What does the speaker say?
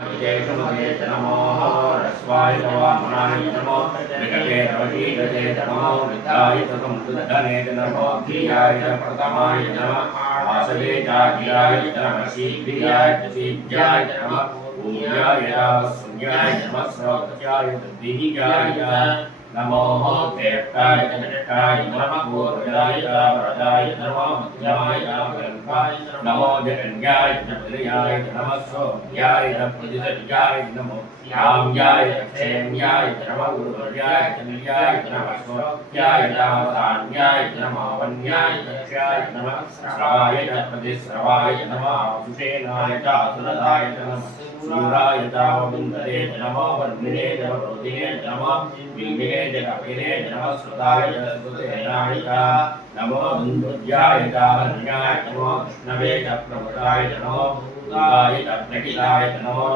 नमो रस्वाय वामनाय नमो विगते रवतीगते नमो विद्याय तमुद्धने नमो धियाय प्रथमाय नमः वासवे चाग्याय नमः शीघ्रियाय शीघ्राय नमः पूज्याय शून्याय नमः स्रोत्याय दीहिकाय नमो देवताय जगत्ताय नमः पूर्वजाय वरदाय नमः मध्याय गणपाय नमो जगन्याय जगन्याय नमः सोम्याय प्रतिसर्याय नमो याम्याय क्षेम्याय नमः गुरुवर्याय जन्याय नमः सोम्याय नामधान्याय नमः वन्याय दक्षाय नमः श्रवाय प्रतिश्रवाय नमः सुषेणाय चासुरदाय नमः सूराय चावबिन्दते नमो वर्मिणे जवरोधिने नमः बिम्बिने जगपिने नमः श्रुताय श्रुतेनाय नमो दुन्दुर्याय हन्याय नमो कृष्णवे च प्रभुताय नमो भूताय च प्रकिलाय नमो